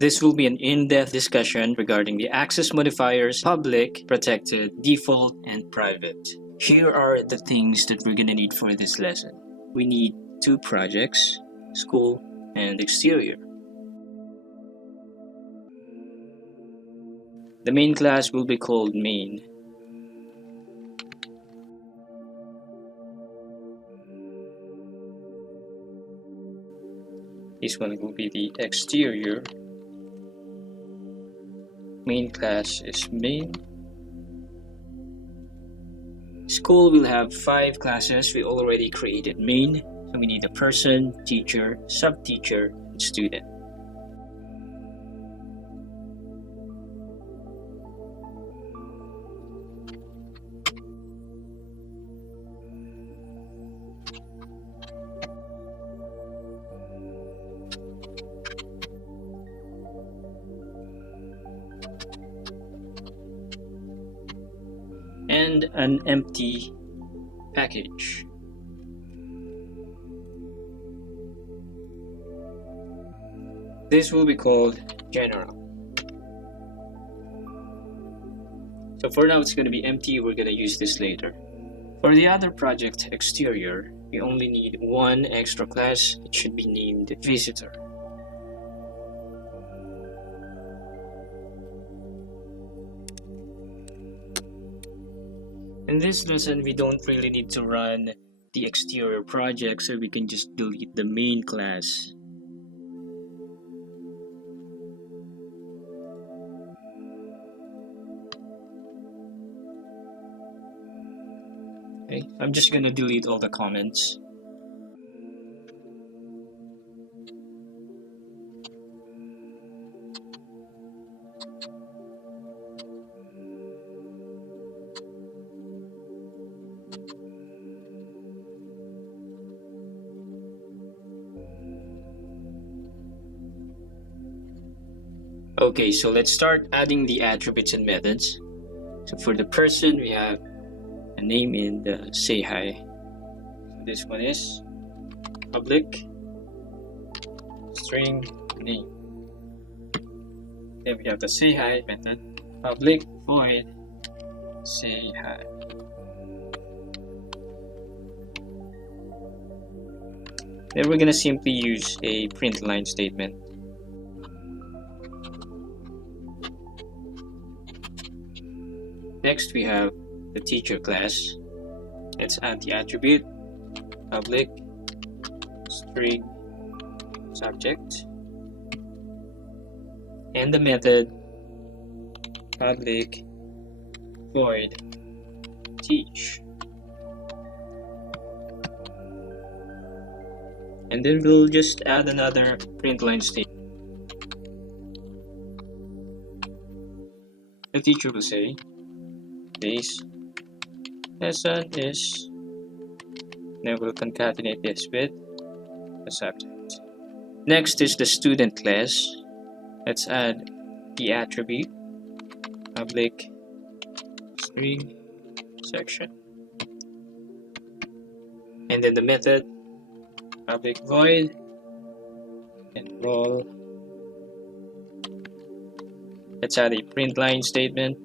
This will be an in-depth discussion regarding the access modifiers, public, protected, default, and private. Here are the things that we're gonna need for this lesson. We need 2 projects, school and exterior. The main class will be called main. This one will be the exterior. Main class is main. School will have 5 classes. We already created main. So we need a person, teacher, sub-teacher, and student. And an empty package. This will be called general. So for now it's going to be empty, we're going to use this later. For the other project, exterior, we only need 1 extra class. It should be named visitor. In this lesson, we don't really need to run the exterior project, so we can just delete the main class. Okay, I'm just gonna delete all the comments. Okay, so let's start adding the attributes and methods. So for the person, we have a name in the say hi. So this one is public string name. Then we have the say hi method, public void say hi. Then we're gonna simply use a print line statement. Next, we have the teacher class. Let's add the attribute public string subject and the method public void teach. And then we'll just add another print line statement. The teacher will say, this lesson is, then we'll concatenate this with the subject. Next is the student class. Let's add the attribute public string section and then the method public void and roll. Let's add a print line statement.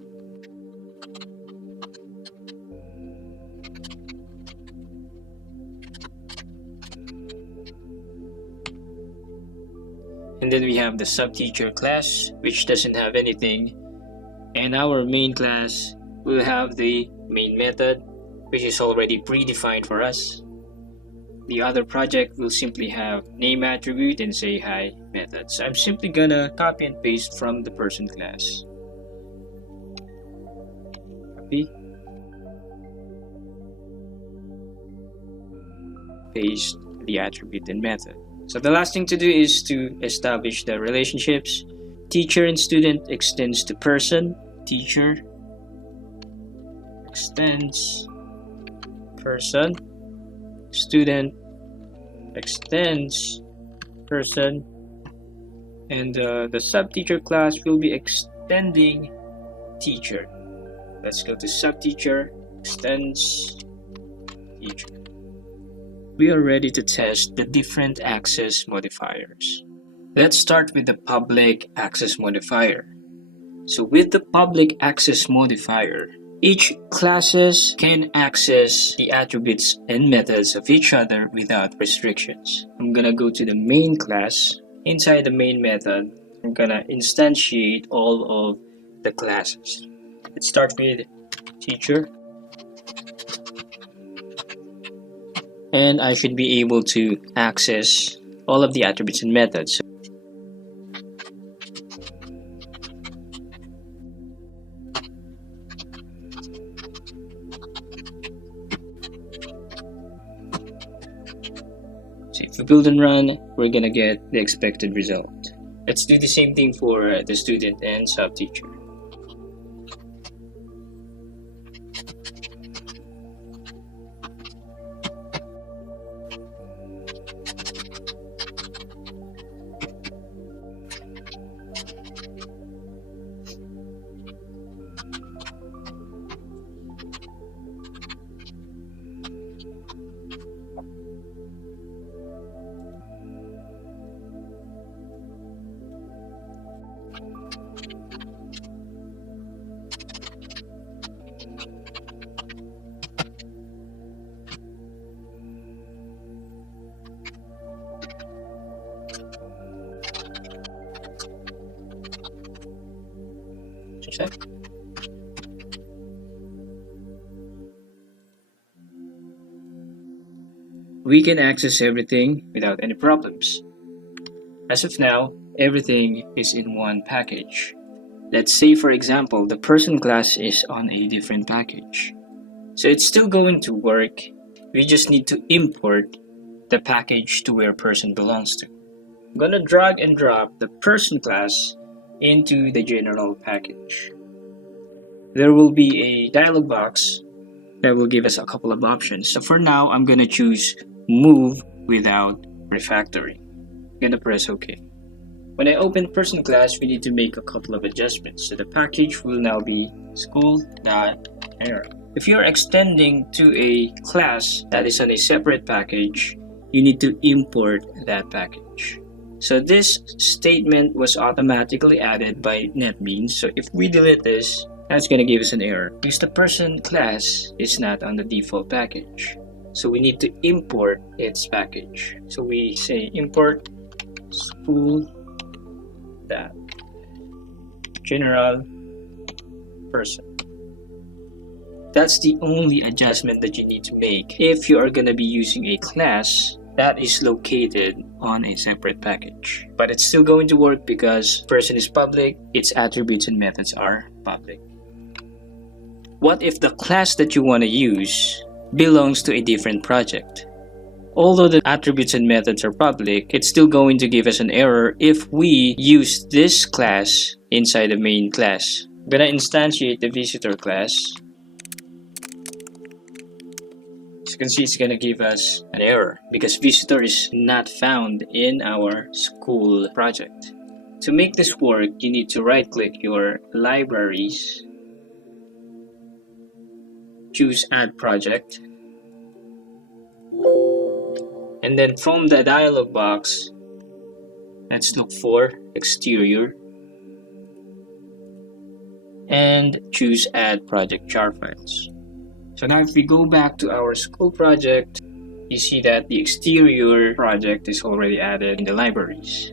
And then we have the sub-teacher class, which doesn't have anything. And our main class will have the main method, which is already predefined for us. The other project will simply have name attribute and say hi methods. I'm simply gonna copy and paste from the person class. Copy. Paste the attribute and method. So the last thing to do is to establish the relationships. Teacher and student extends to person. Teacher extends person. Student extends person. And the sub-teacher class will be extending teacher. Let's go to sub-teacher extends teacher. We are ready to test the different access modifiers. Let's start with the public access modifier. So with the public access modifier, each classes can access the attributes and methods of each other without restrictions. I'm gonna go to the main class. Inside the main method, I'm gonna instantiate all of the classes. Let's start with teacher. And I should be able to access all of the attributes and methods. So if we build and run, we're gonna get the expected result. Let's do the same thing for the student and sub-teacher. We can access everything without any problems. As of now, everything is in one package. Let's say, for example, the person class is on a different package. So it's still going to work. We just need to import the package to where person belongs to. I'm gonna drag and drop the person class into the general package. There will be a dialog box that will give us a couple of options. So for now, I'm gonna choose move without refactoring. I'm gonna press OK. When I open person class, we need to make a couple of adjustments. So the package will now be school.error. If you're extending to a class that is on a separate package, you need to import that package. So this statement was automatically added by NetBeans. So if we delete this, that's going to give us an error because the person class is not on the default package. So we need to import its package. So we say import school.general person. That's the only adjustment that you need to make if you are going to be using a class that is located on a separate package. But it's still going to work because person is public, its attributes and methods are public. What if the class that you want to use belongs to a different project? Although the attributes and methods are public, it's still going to give us an error if we use this class inside the main class. I'm gonna instantiate the visitor class. As you can see, it's gonna give us an error because visitor is not found in our school project. To make this work, you need to right-click your libraries, choose Add Project, and then from the dialog box, let's look for Exterior and choose Add Project Jar Files. So now if we go back to our school project, you see that the exterior project is already added in the libraries.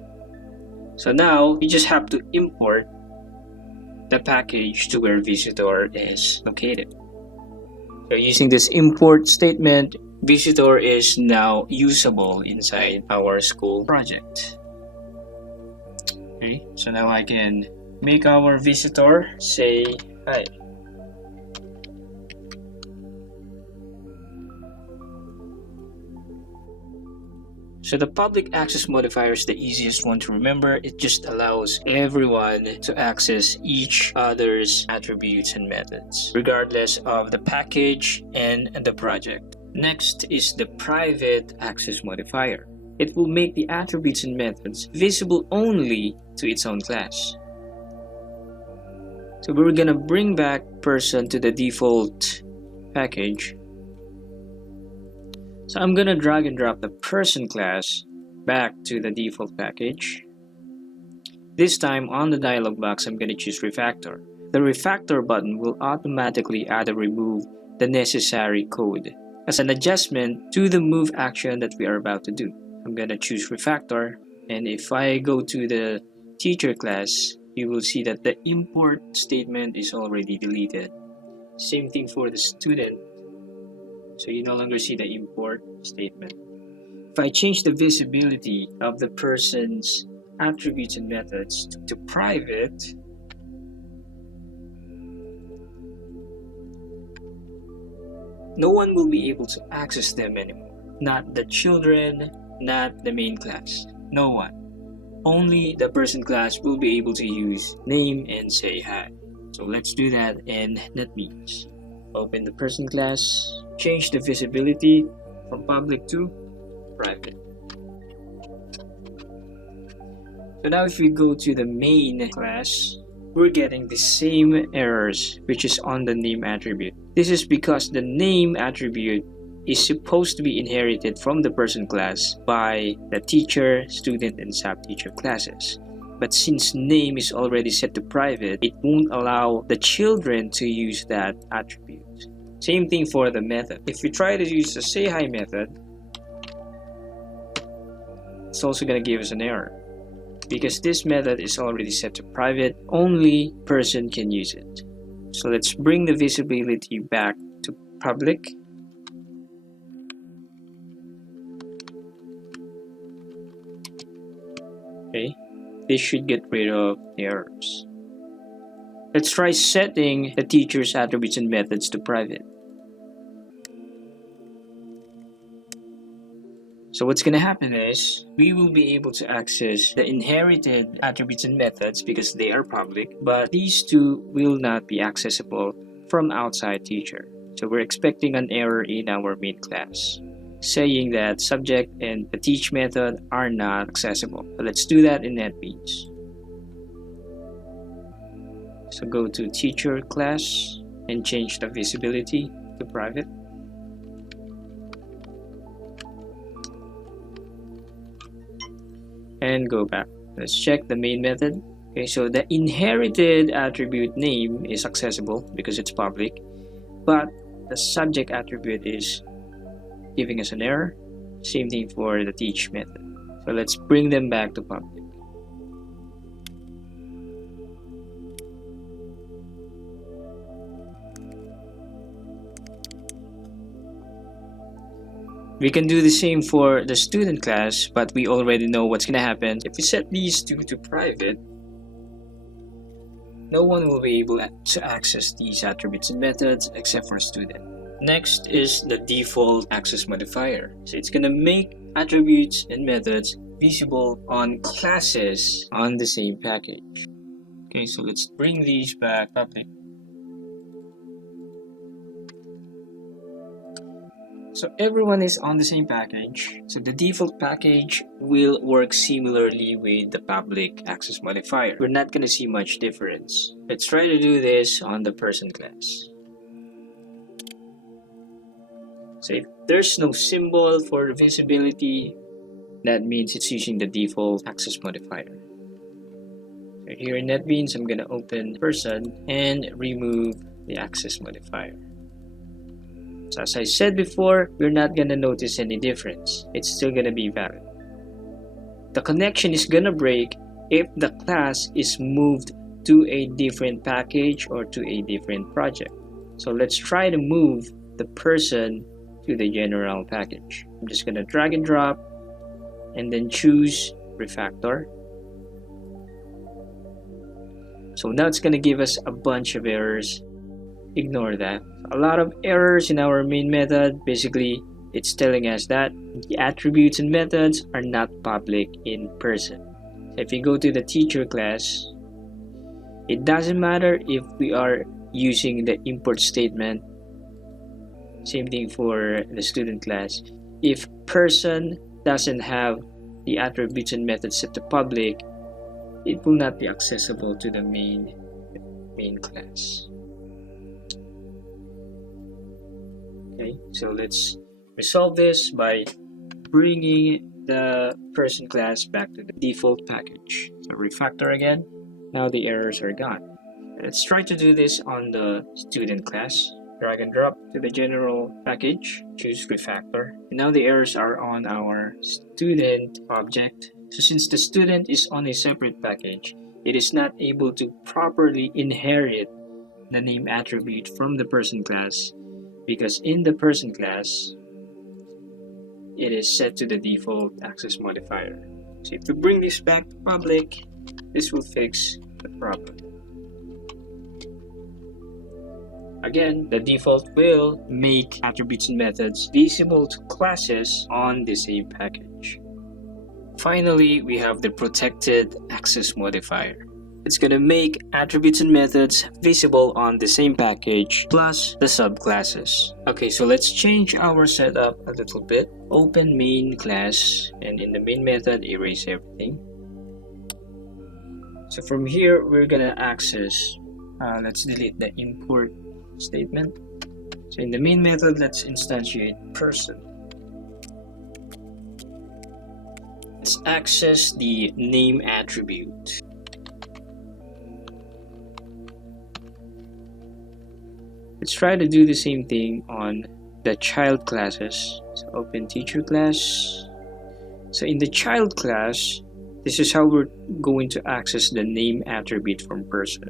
So now you just have to import the package to where visitor is located. So using this import statement, visitor is now usable inside our school project. Okay, so now I can make our visitor say hi. So the public access modifier is the easiest one to remember. It just allows everyone to access each other's attributes and methods, regardless of the package and the project. Next is the private access modifier. It will make the attributes and methods visible only to its own class. So we're gonna bring back person to the default package. So I'm gonna drag and drop the person class back to the default package. This time on the dialog box, I'm going to choose refactor. The refactor button will automatically add or remove the necessary code as an adjustment to the move action that we are about to do. I'm going to choose refactor, and if I go to the teacher class, you will see that the import statement is already deleted. Same thing for the student, so you no longer see the import statement. If I change the visibility of the person's attributes and methods to private, no one will be able to access them anymore. Not the children, not the main class. No one. Only the person class will be able to use name and say hi. So let's do that in NetBeans. Open the person class, change the visibility from public to private. So now if we go to the main class, we're getting the same errors which is on the name attribute. This is because the name attribute is supposed to be inherited from the person class by the teacher, student, and sub-teacher classes. But since name is already set to private, it won't allow the children to use that attribute. Same thing for the method. If we try to use the say hi method, it's also going to give us an error. Because this method is already set to private, only person can use it. So let's bring the visibility back to public. Okay, this should get rid of errors. Let's try setting the teacher's attributes and methods to private. So what's going to happen is we will be able to access the inherited attributes and methods because they are public, but these two will not be accessible from outside teacher. So we're expecting an error in our main class saying that subject and the teach method are not accessible. So let's do that in NetBeans. So go to teacher class and change the visibility to private. And go back. Let's check the main method. Okay, so the inherited attribute name is accessible because it's public, but the subject attribute is giving us an error. Same thing for the teach method. So let's bring them back to public. We can do the same for the student class, but we already know what's going to happen. If we set these two to private, no one will be able to access these attributes and methods except for student. Next is the default access modifier. So it's going to make attributes and methods visible on classes on the same package. Okay, so let's bring these back public. So everyone is on the same package. So the default package will work similarly with the public access modifier. We're not going to see much difference. Let's try to do this on the person class. So if there's no symbol for visibility, that means it's using the default access modifier. So here in NetBeans, I'm going to open person and remove the access modifier. So as I said before, we're not going to notice any difference. It's still going to be valid. The connection is going to break if the class is moved to a different package or to a different project. So let's try to move the person to the general package. I'm just going to drag and drop and then choose refactor. So now it's going to give us a bunch of errors. Ignore that. A lot of errors in our main method. Basically, it's telling us that the attributes and methods are not public in person. So if you go to the teacher class, it doesn't matter if we are using the import statement. Same thing for the student class. If person doesn't have the attributes and methods set to public, it will not be accessible to the main class. Okay, so let's resolve this by bringing the person class back to the default package. So refactor again. Now the errors are gone. Let's try to do this on the student class. Drag and drop to the general package, choose refactor. And now the errors are on our student object. So since the student is on a separate package, it is not able to properly inherit the name attribute from the person class, because in the person class, it is set to the default access modifier. So if we bring this back to public, this will fix the problem. Again, the default will make attributes and methods visible to classes on the same package. Finally, we have the protected access modifier. It's going to make attributes and methods visible on the same package plus the subclasses. Okay, so let's change our setup a little bit. Open main class, and in the main method, erase everything. So from here, we're going to access, let's delete the import statement. So in the main method, let's instantiate person. Let's access the name attribute. Let's try to do the same thing on the child classes. So open teacher class. So in the child class, this is how we're going to access the name attribute from person.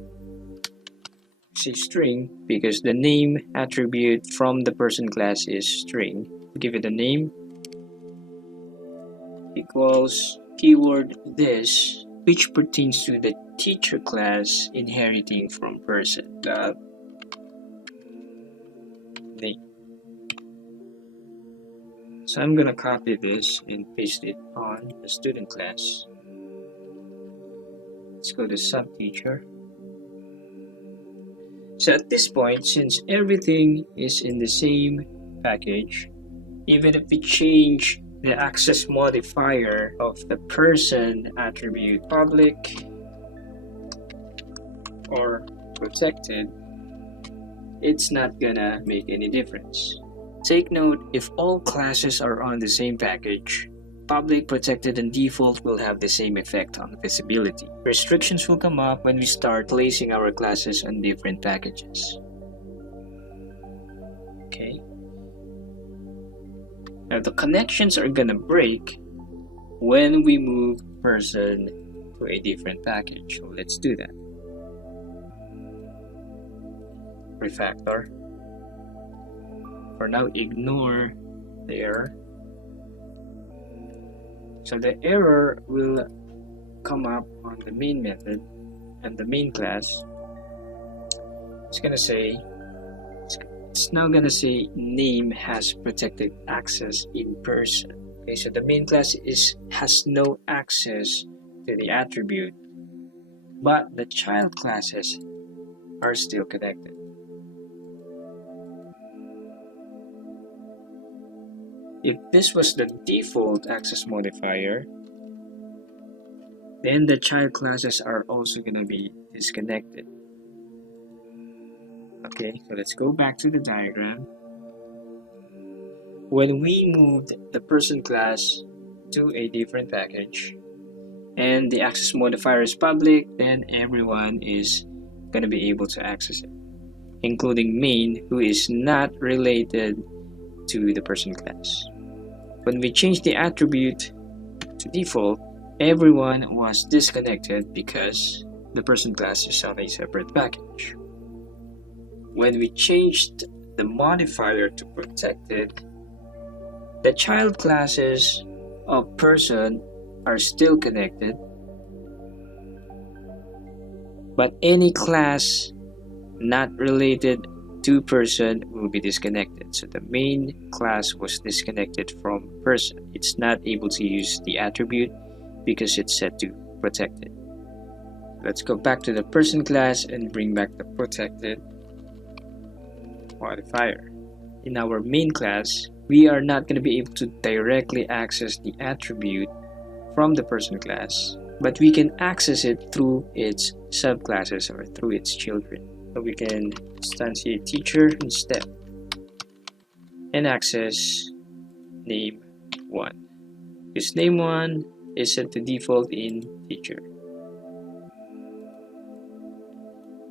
Say string because the name attribute from the person class is string. Give it a name equals keyword this, which pertains to the teacher class inheriting from person. The name. So I'm gonna copy this and paste it on the student class. Let's go to subteacher. So at this point, since everything is in the same package, even if we change the access modifier of the person attribute public or protected, it's not gonna make any difference. Take note, if all classes are on the same package, public, protected, and default will have the same effect on visibility. Restrictions will come up when we start placing our classes on different packages. Okay. Now the connections are gonna break when we move person to a different package. So let's do that. Refactor. For now, ignore the error. So the error will come up on the main method and the main class. It's now gonna say name has protected access in person. Okay, so the main class has no access to the attribute, but the child classes are still connected. If this was the default access modifier, then the child classes are also going to be disconnected. Okay, so let's go back to the diagram. When we moved the person class to a different package and the access modifier is public, then everyone is going to be able to access it, including main, who is not related to the person class. When we change the attribute to default, everyone was disconnected because the person class is on a separate package. When we changed the modifier to protected, the child classes of person are still connected, but any class not related to person will be disconnected. So the main class was disconnected from person. It's not able to use the attribute because it's set to protected. Let's go back to the person class and bring back the protected modifier. In our main class, we are not going to be able to directly access the attribute from the person class, but we can access it through its subclasses or through its children. So we can instantiate teacher instead and access name 1. because name1 is set to default in teacher.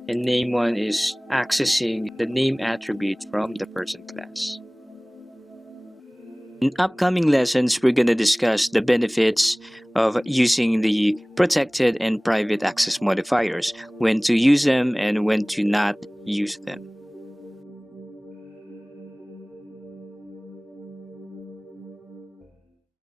And name1 is accessing the name attribute from the person class. In upcoming lessons, we're going to discuss the benefits of using the protected and private access modifiers, when to use them and when to not use them.